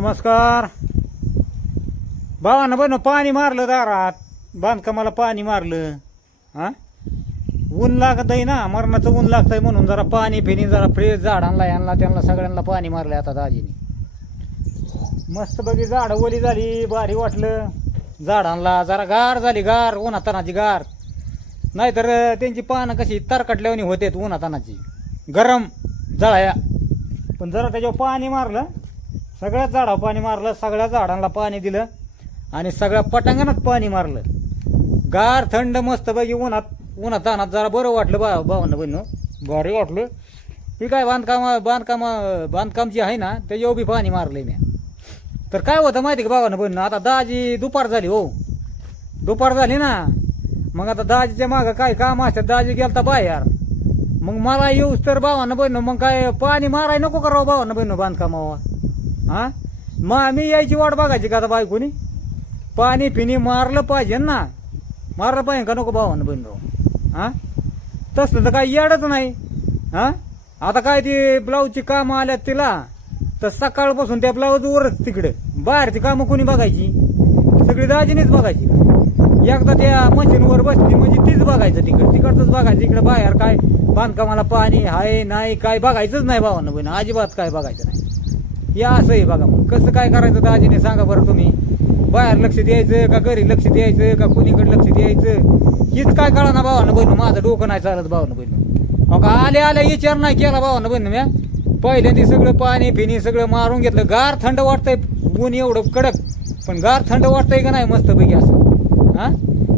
नमस्कार. भावानं बन पाणी मारलं दारात. बांधकामाला पाणी मारलं. हा? ऊन लागत आहे ना मरणाचं ऊन लागतंय म्हणून जरा पाणी फिनी जरा फ्रेश झाडांना यांना त्यांना सगळ्यांना पाणी मारलं आता दाजीने. मस्त बघी झाडं ओली झाली भारी वाटलं. झाडांना जरा गार झाली गार उन्हातानाची गार. नाहीतर त्यांची पानं कशी तरकटल्यावानी होते उन्हातानाची. गरम जळाया. पण जरा त्याच्यावर पाणी मारलं सगळ्याच झाडावर पाणी मारलं सगळ्या झाडांना पाणी दिलं आणि सगळ्या पटांगणात पाणी मारलं. गार थंड मस्त पैकी उन्हात उन्हात तानात जरा बरं वाटलं बा भावांना बहिणं भारी वाटलं. ही काय बांधकाम बांधकाम बांधकाम जी आहे ना त्याच्यावर बी पाणी मारलंय मी. तर काय होतं माहिती का भावानं बहिणं आता दाजी दुपार झाली हो. दुपार झाली ना. मग आता दाजीच्या मागं काय काम असतं? दाजी गेलता बाहेर. मग मला येऊस तर भावानं बहिणं मग काय पाणी माराय नको करावं भावानं बहिणं बांधकामावा हा? मग मी यायची वाट बघायची का आता बायकोनी? पाणी पिणी मारलं पाहिजे ना. मारलं पाहिजे का नको भावानं भाऊ हा? तसलं तर काही येडच नाही. हा? आता काय ती ब्लाऊजची कामं आल्यात तिला तर सकाळपासून त्या ब्लाऊज वरच तिकडे. बाहेरची कामं कोणी बघायची? सगळी दाजीनेच बघायची एकदा त्या मशीनवर बसली म्हणजे तीच बघायचं तिकडे. तिकडचंच बघायचं इकडे बाहेर काय बांधकामाला पाणी आहे नाही काय बघायचंच नाही भावानं बहिण. अजिबात काय बघायचं नाही. हे असं आहे बघा मग. कसं काय करायचं दाजीने सांगा बरं तुम्ही. बाहेर लक्ष द्यायचं का घरी लक्ष द्यायचं का कुणीकडे लक्ष द्यायचं? हीच काय कळा ना भावानं बहिण. माझं डोकं नाही चालत भावानं बहिण. अहो का आले आले विचार नाही केला भावानं बहिण म्या? पहिल्यांदा सगळं पाणी फिनी सगळं मारून घेतलं. गार थंड वाटतंय. ऊन एवढं कडक. पण गार थंड वाटतंय का नाही? मस्तपैकी असं. हा?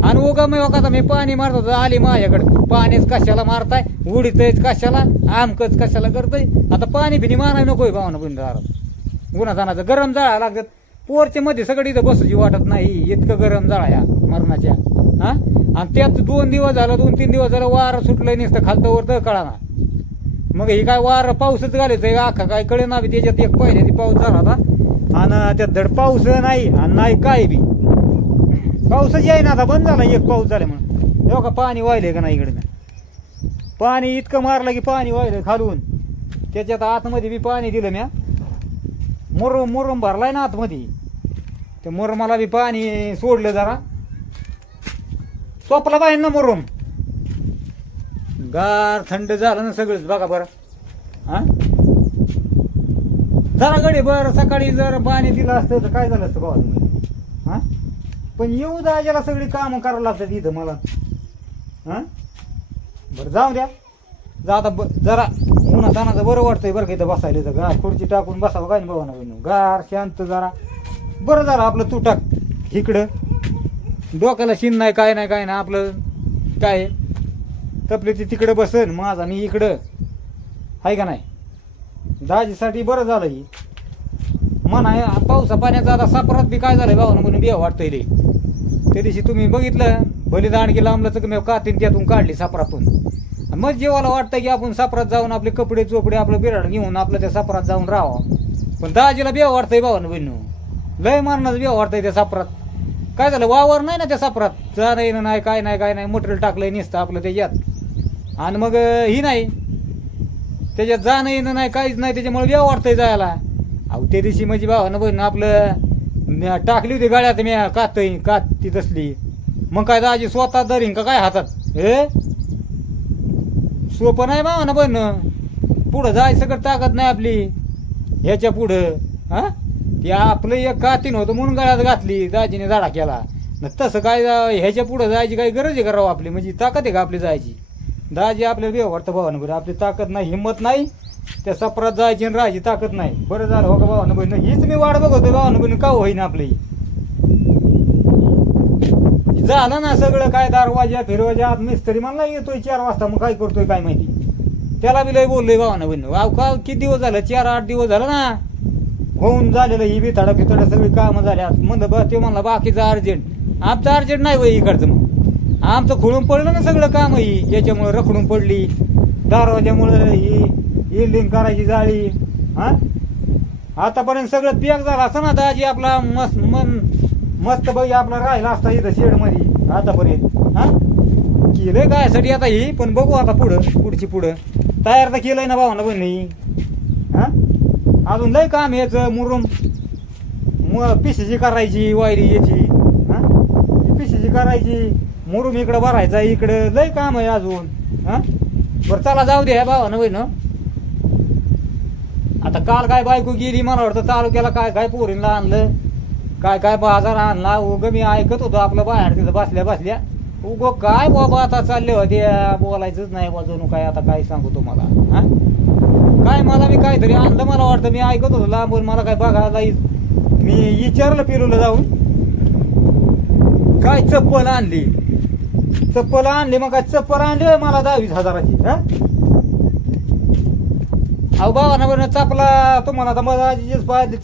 आणि उगा मी आता मी पाणी मारतो आली माझ्याकडे. पाणीच कशाला मारताय? उडीतच कशाला? आमकच कशाला करतोय? आता पाणी फिनी मारायला नकोय भावानं बहिण दारात. उन्हातानाचं गरम जाळा लागतात. पोरच्या मध्ये सगळं इथं बसूची वाटत नाही. इतकं गरम जाळा या मरणाच्या. हा? आणि त्यात दोन दिवस झालं दोन तीन दिवस झालं वारं सुटलंय नुसतं खालतं वर तर कळा मग ही काय वार पाऊसच घालायचं आखा काय कळे ना बी त्याच्यात. एक पहिल्यांदा पाऊस झाला होता. आणि त्यात धड पाऊस नाही आणि नाही काय बी. पाऊसच याय ना आता. बंद झाला एक पाऊस झाला म्हणून. हो का पाणी वाहिले का नाही इकडे पाणी इतकं मारलं की पाणी वाहिलं खालून. त्याच्यात आतमध्ये बी पाणी दिलं म्या. मुरम मुरम भरलाय ना आतमध्ये. त्या मुरमाला बी पाणी सोडलं जरा. सोपला बाहेर ना मुरुम गार थंड झालं ना सगळंच बघा बरं. हां? जरा गडी बरं सकाळी जर पाणी दिलं असतं तर काय झालं असतं बाबा तुम्ही पण येऊ दाजाला सगळी कामं करावं लागतात इथं मला. हां? बरं जाऊ द्या. जा आता ब- जरा उन्हा तानाचं बरं वाटतंय बरं का इथं बसायला इथं गार खुर्ची टाकून बसावं काय बघा ना गार शांत जरा. बरं झालं आपलं तू टाक इकडं. डोक्याला शिन नाही काय नाही काय नाही आपलं काय तपले तपली ती तिकडं बसन माझा मी इकडं. आहे का नाही? दाजीसाठी बरं झालं ही. म्हणा पावसा पाण्याचा आता सापरात बी काय झालं भावानं म्हणून बिया वाटतंय रे त्या दिवशी तुम्ही बघितलं बलिदान केलं आमलं तर मी कातीन त्यातून काढली सापरातून. मग जेवाला वाटतं की आपण सापरात जाऊन आपले कपडे चोपडे आपलं बिराड घेऊन आपलं त्या सापरात जाऊन राहावं. पण दाजीला बिया वाटतंय भावानं बहिणू. लय मारणाचं बिया वाटतंय त्या सापरात. काय झालं? वावर नाही ना त्या सापरात. जाणं येणं नाही काय नाही काय नाही. मटेरियल टाकलंय निसतं आपलं त्याच्यात. आणि मग ही नाही. त्याच्यात जाणं येणं नाही काहीच नाही. त्याच्यामुळे बिया वाटतंय जायला. अहो त्या दिवशी म्हणजे भावानं बहिण आपलं म्या टाकली होती गाड्यात मी कात कात ती तसली. मग काय दाजी स्वतः धरीन का काय हातात? हे? सोपं नाही भावानं बहिण पुढं जायचं कर ताकद नाही आपली. ह्याच्या पुढं हा? ते आपलं एक कातीन होतं म्हणून गळ्यात घातली दाजीने झाडा केला. न तसं काय ह्याच्या पुढं जायची काही गरज आहे करावं आपली? म्हणजे ताकद आहे का आपली जायची? दाजी आपल्याला व्यवहार तर भावानं बरं आपली ताकद नाही हिंमत नाही. त्या सपरात जायची आणि राहायची ताकद नाही. बरं झालं हो का भावानं बहिण? हीच मी वाट बघतोय भावानं बहिण. का होईन आपली? झालं ना सगळं काय दारवाजा फिरवाजा मिस्त्री म्हणला येतोय चार वाजता मग काय करतोय काय माहिती? त्याला बी लय बोललोय भावानं बहिण वाव का किती दिवस झालं? चार आठ दिवस झालं ना. होऊन झालेलं ही बिथाडा बिथाडा सगळी कामं झाल्यात म्हणलं बा ते म्हणला बाकीचं अर्जंट. आमचं अर्जंट नाही वय इकडचं मग. आमचं खुळून पडलं ना सगळं काम ही. याच्यामुळं रखडून पडली. दारवाज्यामुळं ही इल्डिंग करायची जाळी. हा? आतापर्यंत सगळं पॅक झालं असं ना दाजी आपला मस्त मन मस्त बघी आपला राहिला असता इथं शेडमध्ये आतापर्यंत. हा? केलंय काय साठी आता ही पण बघू आता पुढं पुढची पुढं. तयार तर केलंय ना भावानं बहिणी हा. अजून लय काम याचं मुरुम. मग पिशीची करायची वायरी याची. हा? पिशीची करायची मुरुम इकडं भरायचा इकडं. लय काम आहे अजून. हा? बरं चला जाऊ दे भावानं बहिण आता काल काय बायको गेली मला वाटतं तालुक्याला काय काय पोरींना आणलं? काय काय बाजार आणला? उग मी ऐकत होतो आपलं बाहेर तिथं बसल्या बसल्या. उग काय बाबा आता चालले होते? बोलायचंच नाही बाजून काय आता काय सांगू तुम्हाला हा? काय मला मी काहीतरी आणलं मला वाटतं. मी ऐकत होतो लांबून. मला काय बघायला मी विचारलं फिरवलं जाऊन. काय चप्पल आणली? चप्पल आणली मग काय? चप्पल आणली मला दहावीस हजाराची हा? अहो बाबा बरं चपला तुम्हाला आता मला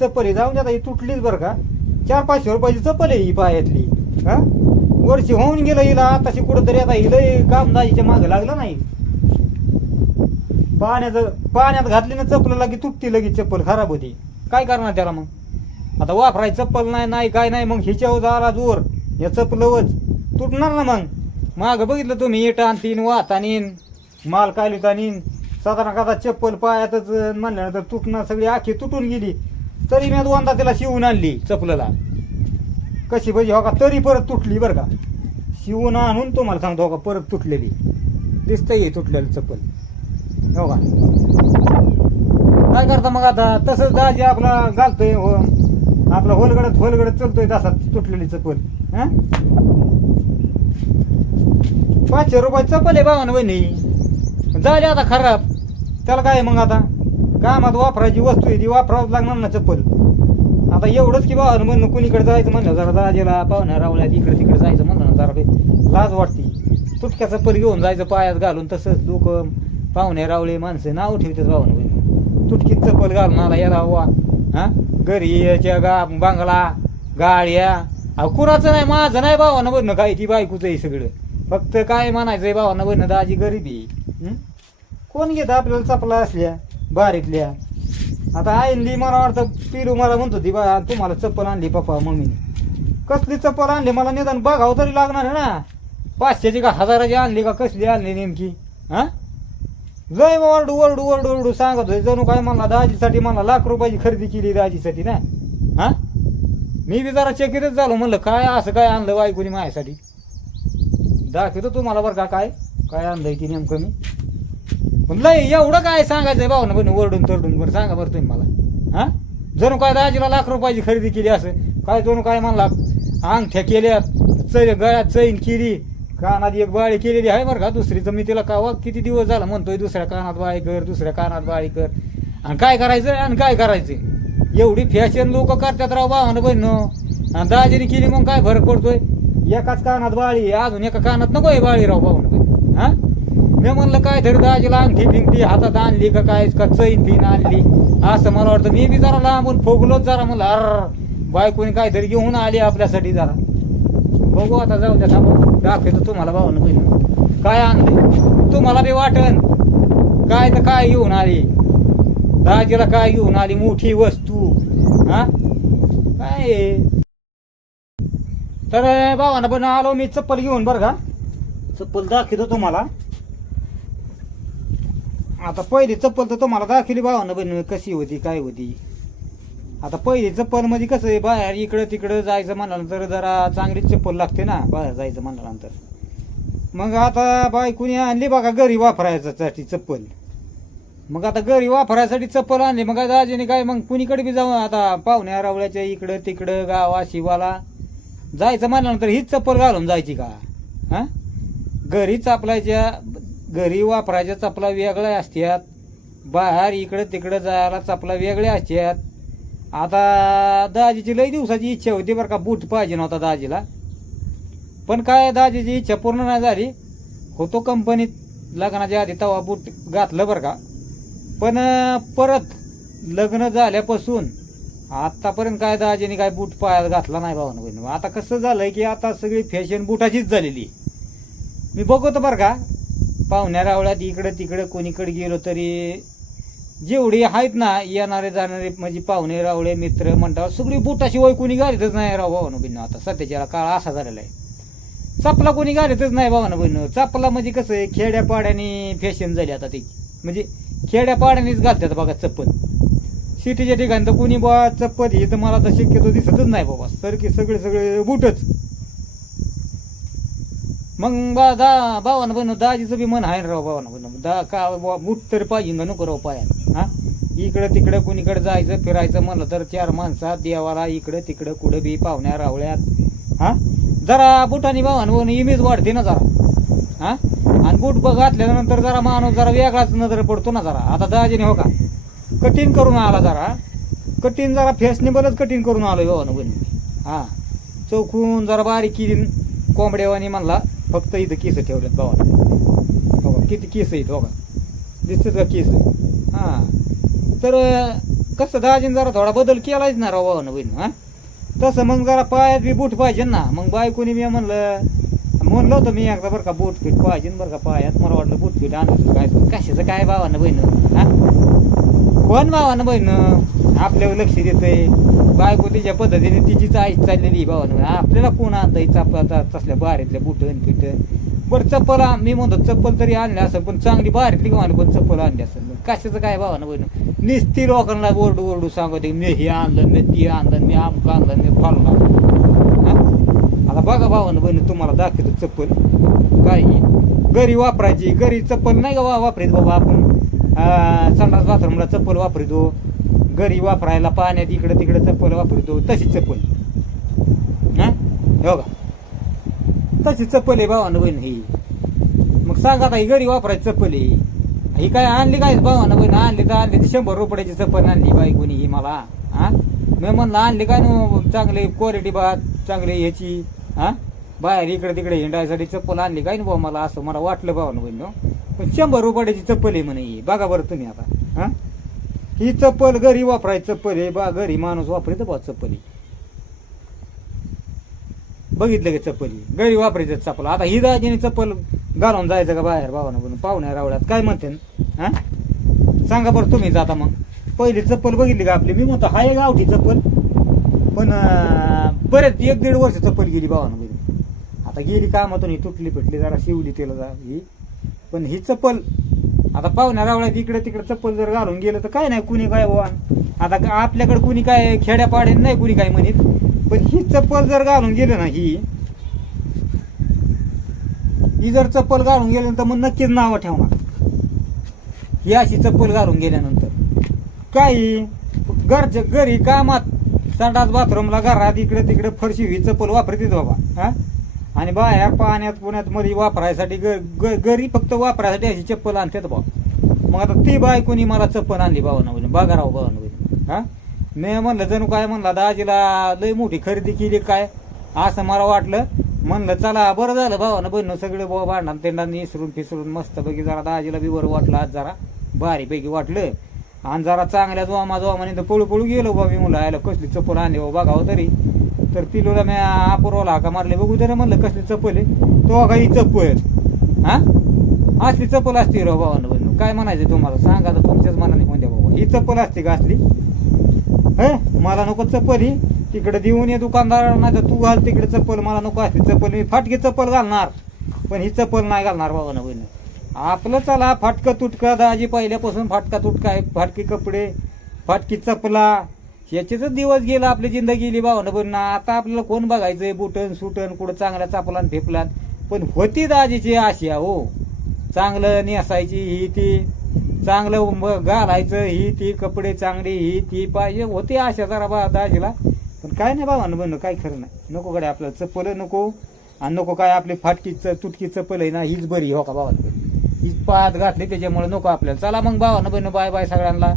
चप्पल जाऊन द्या ही तुटलीच बरं का? चार पाचशे रुपयाची चप्पल आहे ही पायातली हा? वर्षी होऊन गेलं हिला आताशी कुठंतरी आता हिला कामदाजीच्या मागं लागलं नाही. पाण्याचं पाण्यात घातली ना चप्पल लगी तुटती लगेच चप्पल खराब होती. काय करणार त्याला मग? आता वापराय चप्पल नाही नाही काय नाही मग हिच्यावर आला जोर. या चप्पलवच तुटणार ना मग. मागं बघितलं तुम्ही इट आणतीन वात आणीन माल कायलीत आणीन. साधारण कदा चप्पल पायातच म्हणल्यानंतर तुटणं सगळी आखी तुटून गेली. तरी मी दोनदा त्याला शिवून आणली चपलला. कशी पाहिजे हो का? तरी परत तुटली बरं का? शिवून आणून तुम्हाला सांगतो हो का परत तुटलेली. दिसतंय हे तुटलेलं चप्पल हो का? काय करता मग आता? तसंच दाजी आपला घालतोय हो. आपला होलगडत होलगडत चलतोय तसा तुटलेली चप्पल हा? पाचशे रुपये चप्पल आहे बाबानं बहिणी झाली आता खराब. त्याला काय मग आता? कामात वापरायची वस्तू आहे ती वापरावंच लागणार ना चप्पल. आता एवढंच की बाबा म्हणून कुणीकडे जायचं म्हणलं जरा दाजेला पाहुण्या रावल्यात इकडे तिकडे जायचं म्हणलं ना जरा लाज वाटते. तुटक्या चप्पल घेऊन जायचं पायात घालून तसंच लोक पाहुणे रावळे माणसं नाव ठेवतात भावनं बहिणी तुटकीत चप्पल घालून आला याला वा हा? घरी याच्या गा बांगला गाड्या अहो कुणाचं नाही माझं नाही भावानं बनणं काय ती बायकोचं आहे सगळं. फक्त काय म्हणायचंय भावानं बनणं दाजी गरीबी कोण घेत आपल्याला चपला असल्या? बारीतल्या. आता आणली मला वाटतं पिरू मला म्हणतो ती बा तुम्हाला चप्पल आणली पप्पा मम्मीने. कसली चप्पल आणली? मला निदान बघावं तरी लागणार आहे ना. पाचशेची का हजाराची आणली का कसली आणली नेमकी? हा? लय ओरडू ओरडू ओरडू ओरडू सांगत होते जणू काय मला दाजीसाठी मला लाख रुपयाची खरेदी केली दाजीसाठी ना. हा? मी बी जरा चकितच झालो. म्हणलं काय असं काय आणलं बायकोनी माझ्यासाठी? दाखवतो तुम्हाला बरं का काय? काय आणलंय की नेमकं मी? लय एवढं काय सांगायचं भाऊ ना बहिणी? ओरडून तरडून बरं सांगा बरं तुम्ही मला. हा? जणू काय दाजीला लाख रुपयाची खरेदी केली असं? काय जणू काय म्हणला अंगठ्या केल्या चै गळ्यात चैन केली कानात एक बाळी केलेली आहे बरं का दुसरी तर मी तिला का वा किती दिवस झाला म्हणतोय दुसऱ्या कानात बाळी कर दुसऱ्या कानात बाळी कर. आणि काय करायचं? आणि काय करायचं? एवढी फॅशन लोक करतात राव भावानं बहिण आणि दाजीने केली मग काय फरक पडतोय? एकाच कानात बाळी अजून एका कानात नको आहे बाळी राव भावानं बहिण. हां? मी म्हणलं काय तरी दाजीला अंगठी फिंगठी हातात आणली का काय? का चैन फिन आणली? असं मला वाटतं. मी बी जरा लांबून फोगलोच जरा म्हणलं अर बायकोनी काहीतरी घेऊन आली आपल्यासाठी जरा. बघू आता जाऊ द्या थांबा. दाखवतो तुम्हाला भावनं बहिण काय आणलं तुम्हाला बी वाटन काय तर काय घेऊन आली? दाजीला काय घेऊन आली? मोठी वस्तू. हा? काय? तर भावानं पण आलो मी चप्पल घेऊन बरं का? चप्पल दाखवतो तुम्हाला. आता पहिली चप्पल तर तुम्हाला दाखवली भावानं बहिणी कशी होती काय होती? आता पहिली चप्पलमध्ये कसं आहे बाहेर इकडं तिकडं जायचं म्हणाल्यानंतर जरा चांगली चप्पल लागते ना बाहेर जायचं म्हणाल्यानंतर मग आता बाय कुणी आणली बघा घरी वापरायसाठी चप्पल. मग आता घरी वापरायसाठी चप्पल आणली मग दाजीने काय मग कुणीकडे बी जाऊ आता पाहुण्या रावळ्याच्या इकडं तिकडं गावा शिवाला जायचं म्हणाल्यानंतर हीच चप्पल घालून जायची का? हा? घरी चापलायच्या घरी वापरायच्या चपला वेगळ्या असतात बाहेर इकडं तिकडं जायला चपला वेगळ्या असतात आता दाजीची लई दिवसाची इच्छा होती बरं का बूट पाहिजे नव्हता दाजीला. पण काय दाजीची इच्छा पूर्ण नाही झाली. होतो कंपनीत लग्नाच्या आधी तवा बूट घातलं बरं का. पण परत लग्न झाल्यापासून आत्तापर्यंत काय दाजीने काय बूट पायात घातला नाही भावानं बहिणी आता कसं झालं की आता सगळी फॅशन बुटाचीच झालेली. मी बघतो बरं का. पाहुण्या रावळ्यात इकडं तिकडं कोणीकडे गेलो तरी जेवढे आहेत ना येणारे जाणारे म्हणजे पाहुणे रावळे मित्र म्हणतात सगळी बुटाशिवाय कोणी घालीतच नाही राव भावानं बहिण. आता सध्याच्या काळ असा झालेला आहे. चपला कोणी घालीतच नाही भावानं बहिण. चपला म्हणजे कसं आहे खेड्यापाड्याने फॅशन झाली आता ती. म्हणजे खेड्यापाड्यानेच घालतात बघा चप्पल. सिटीच्या ठिकाणी तर कोणी बा चप्पल ही तर मला तर शक्यतो दिसतच नाही बाबा. सारखे सगळे सगळे बुटच. मग बा दा भावानं बन दाजीचं बी मन आहे ना राव भावानं बन दा का बा बूट तरी पाहिजे का नको राव पायानं हा? इकडं तिकडं कुणीकडे जायचं फिरायचं म्हणलं तर चार माणसात देवाला इकडं तिकडं कुठं बी पाहुण्या रावळ्यात हा? जरा बुटानी भावानं बन इमेज वाढते ना जरा हा? आणि बूट बघ घातल्यानंतर जरा माणूस जरा वेगळाच नजर पडतो ना जरा. आता दाजीने हो का? कठीण करून आला जरा. कठीण जरा फॅशनेबलच कठीण करून आलो भावानं बन हा. चौकून जरा बारीक केली कोंबड्यावानी म्हणला फक्त इथं केस ठेवलेत बाबा हो का, किती केस आहेत हो का दिसतात का केस? हा. तर कसं दाजीने जरा थोडा बदल केलाच ना राव भावानं बहीण हा? तसं मग जरा पायात बी बूट पाहिजे ना. मग बायकोनी मी म्हणलं म्हणलं होतं मी एकदा बरं का बूट फिट पाहिजे बरं का पायात. मला वाटलं बूट फिट आणलं काय कशाचं काय भावानं बहिणं हा? कोण भावानं बहिणं? आपल्यावर लक्ष देतंय. बायको तिच्या पद्धतीने तिचीच आई चाललेली भावानं आपल्याला कोण आणता चापा तसल्या बारीतल्या बुटन पिटन बरं चप्पल आ- मी म्हणतो चप्पल तरी आणली असं पण चांगली बारीतली का पण चप्पल आणली असेल? कशाचं काय भावानं बहीण निस्ती लोकांना ओरडू ओरडू सांगते मी हे आणलं मी ती आणलं मी आमक आणलं मी फालून आणलं. आता बघा भावानं बहीण तुम्हाला दाखवतो चप्पल. काय घरी वापरायची घरी चप्पल नाही का वापरीत बाबा आपण? संडास बाथरूमला चप्पल वापरीतो. घरी वापरायला पाण्यात इकडं तिकडं चप्पल वापरतो तशी चप्पल. हा? हो का? तशी चप्पल आहे भावानं बहीण ही. मग सांगा आता ही घरी वापरायची चप्पल आहे. ही काय आणली काय भावानं बहीण? आणली तर आणली तर शंभर रुपयाची चप्पल आणली बाई कोणी ही मला. हा? मी म्हणलं आणली काय न चांगली क्वालिटी बा चांगली ह्याची. हा? बाहेर इकडे तिकडे हिंडायसाठी चप्पल आणली काय ना भाऊ मला? असं मला वाटलं भावानं बहीण हो. पण शंभर रुपयाची चप्पल आहे म्हणे बघा बरं तुम्ही आता. ही चप्पल घरी वापरायची चप्पल आहे बा घरी माणूस वापरत बा चप्पल. ही बघितलं का चप्पल? ही घरी वापरायचं चप्पल. आता ही दाजीने चप्पल घालून जायचं का बाहेर भावानं बनून पाहुण्या रावड्यात काय म्हणते? न? सांगा बरं तुम्ही जाता मग. पहिली चप्पल बघितली का आपली? मी म्हणतो हाय गावठी चप्पल. पण बरेच एक दीड वर्ष चप्पल गेली भावानं बघितली आता गेली कामातून ही तुटली पेटली जरा शिवली तिला जा ही. पण ही चप्पल आता पाहुण्या रावळ्यात इकडे तिकडे चप्पल जर घालून गेलं तर काय नाही कुणी काय बुवा? आता का- आपल्याकडे कुणी काय खेड्यापाड्यात नाही कुणी काय म्हणत. पण ही चप्पल जर घालून गेलं ना ही ही जर चप्पल घालून गेलं तर मग नक्कीच नावं ठेवणार. ही अशी चप्पल घालून गेल्यानंतर. काही घरच्या घरी कामात संडास बाथरूमला घरात इकडे तिकडे फरशी ही चप्पल वापरतीच बाबा हा? आणि बा या पाण्यात पुण्यात मध्ये वापरायसाठी ग- ग- घरी फक्त वापरायसाठी अशी चप्पल आणतात बा. मग आता ती बायकोनी मला चप्पल आणली भावानं म्हणजे बघा राव भावानं म्हणजे हा? मी म्हणलं जणू काय म्हणला दाजीला लय मोठी खरेदी केली काय? असं मला वाटलं. म्हणलं चला बरं झालं भावानं बहिण सगळे बाबा भांडण तेंडा निसरून फिसरून मस्तपैकी जरा दाजीला बी बरं वाटलं आज जरा. भारीपैकी वाटलं. आणि जरा चांगल्या जोमा जोमाने तर पळू पळू गेलो बा मी मुलं यायला कसली चप्पल आणली बा बघावं तरी. तर तिलोला मी अपूर्वाला हाका मारले. बघू तरी म्हणलं कसली चप्पल आहे. तो काही चप्पल हा? असली चप्पल असते राव भावानं बहिण काय म्हणायचं तुम्हाला? सांगा तर तुमच्याच मनाने कोणत्या बाबा. ही चप्पल असते का असली? हे? मला नको चप्पल ही. तिकडे देऊन ये दुकानदार नाही तर तू घाल तिकडे चप्पल. मला नको असली चप्पल. मी फाटकी चप्पल घालणार. पण ही चप्पल नाही घालणार बाबा ना बहिण आपलं चला फाटकं तुटकं. दाजी पहिल्यापासून फाटका तुटका आहे. फाटकी कपडे फाटकी चपला. याचेच दिवस गेला आपली जिंदगी गेली भावना पण आता आपल्याला कोण बघायचंय? बुटन सुटन कुठं चांगल्या चापलान फेपलान. पण होती दाजीची आशा हो. चांगलं नेसायची ही ती. चांगलं घालायचं ही ती कपडे चांगली ही ती. पाहिजे होती आशा जरा बा दाजीला. पण काय नाही भावानं बन काय खरं नाही. नको कडे आपल्याला चप्पल नको. आणि नको काय आपली फाटकी तुटकी चप्पल आहे ना हीच बरी हो का बाबा हीच पाहत घातली त्याच्यामुळे नको आपल्याला. चला मग भावानं बहिण बाय बाय सगळ्यांना.